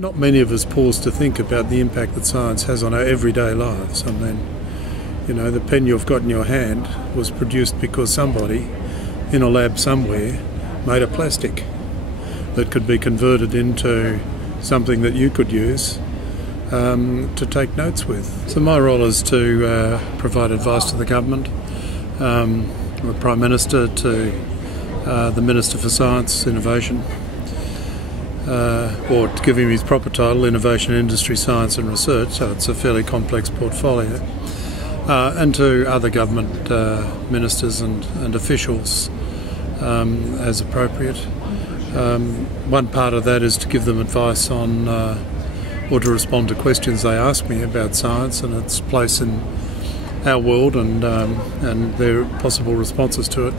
Not many of us pause to think about the impact that science has on our everyday lives. I mean, you know, the pen you've got in your hand was produced because somebody in a lab somewhere made a plastic that could be converted into something that you could use to take notes with. So my role is to provide advice to the government, the Prime Minister, to the Minister for Science, Innovation, or to give him his proper title, Innovation, Industry, Science and Research, so it's a fairly complex portfolio, and to other government ministers and officials as appropriate. One part of that is to give them advice on or to respond to questions they ask me about science and its place in our world and their possible responses to it.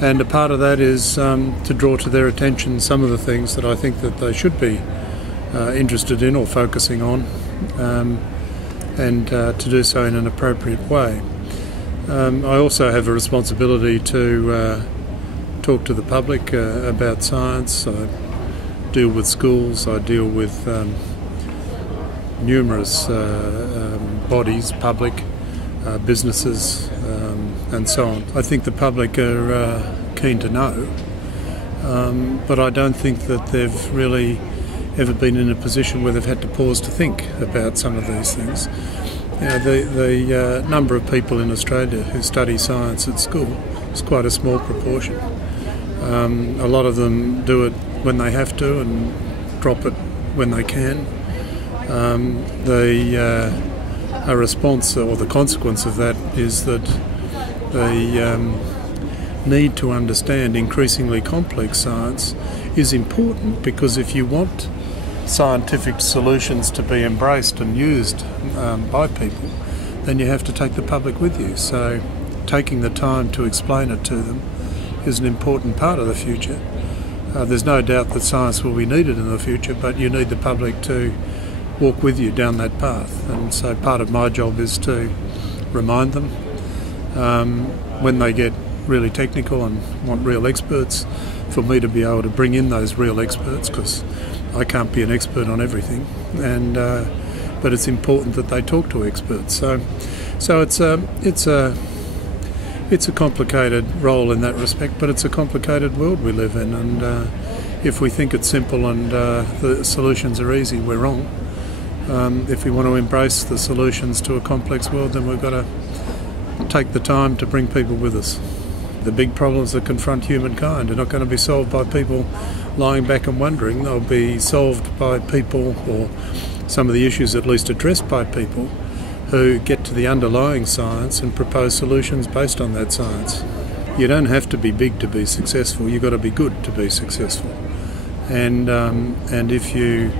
And a part of that is to draw to their attention some of the things that I think that they should be interested in or focusing on, and to do so in an appropriate way. I also have a responsibility to talk to the public about science. I deal with schools, I deal with numerous bodies, public, businesses, and so on. I think the public are keen to know, but I don't think that they've really ever been in a position where they've had to pause to think about some of these things. You know, the number of people in Australia who study science at school is quite a small proportion. A lot of them do it when they have to and drop it when they can. A response or the consequence of that is that the need to understand increasingly complex science is important, because if you want scientific solutions to be embraced and used by people, then you have to take the public with you. So taking the time to explain it to them is an important part of the future. There's no doubt that science will be needed in the future, but you need the public to walk with you down that path. And so part of my job is to remind them when they get really technical and want real experts, for me to be able to bring in those real experts, because I can't be an expert on everything, and but it's important that they talk to experts. So it's a complicated role in that respect, but it's a complicated world we live in, and if we think it's simple and the solutions are easy, we're wrong. If we want to embrace the solutions to a complex world, then we've got to take the time to bring people with us. The big problems that confront humankind are not going to be solved by people lying back and wondering. They'll be solved by people, or some of the issues at least addressed by people who get to the underlying science and propose solutions based on that science. You don't have to be big to be successful, you've got to be good to be successful. And if you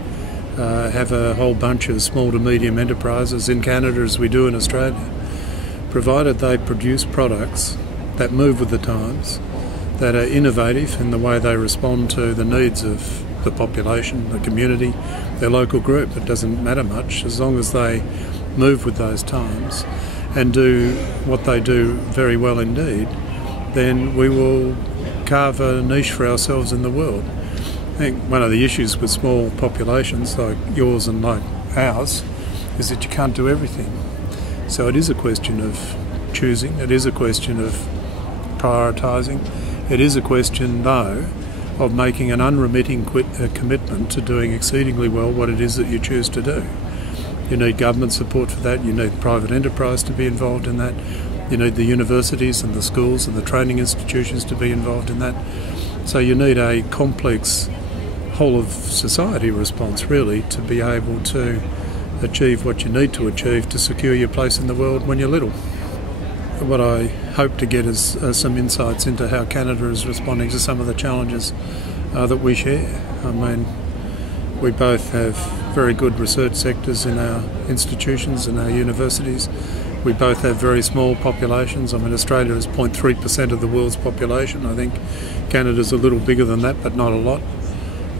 have a whole bunch of small to medium enterprises in Canada, as we do in Australia, provided they produce products that move with the times, that are innovative in the way they respond to the needs of the population, the community, their local group, it doesn't matter much, as long as they move with those times and do what they do very well indeed, then we will carve a niche for ourselves in the world. I think one of the issues with small populations like yours and like ours is that you can't do everything. So it is a question of choosing, it is a question of prioritising, it is a question though of making an unremitting commitment to doing exceedingly well what it is that you choose to do. You need government support for that, you need private enterprise to be involved in that, you need the universities and the schools and the training institutions to be involved in that. So you need a complex whole of society response really to be able to achieve what you need to achieve to secure your place in the world when you're little. What I hope to get is some insights into how Canada is responding to some of the challenges that we share. I mean, we both have very good research sectors in our institutions and our universities. We both have very small populations. I mean, Australia is 0.3% of the world's population. I think Canada's a little bigger than that, but not a lot.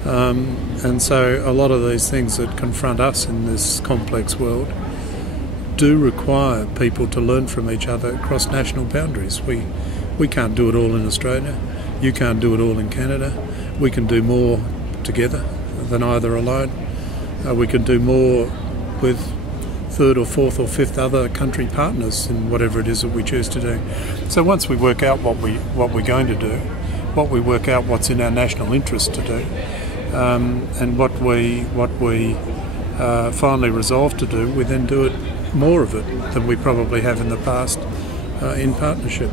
And so a lot of these things that confront us in this complex world do require people to learn from each other across national boundaries. We can't do it all in Australia. You can't do it all in Canada. We can do more together than either alone. We can do more with third or fourth or fifth other country partners in whatever it is that we choose to do. So once we work out what we're going to do, we work out what's in our national interest to do, and what we finally resolve to do, we then do it more of it than we probably have in the past in partnership.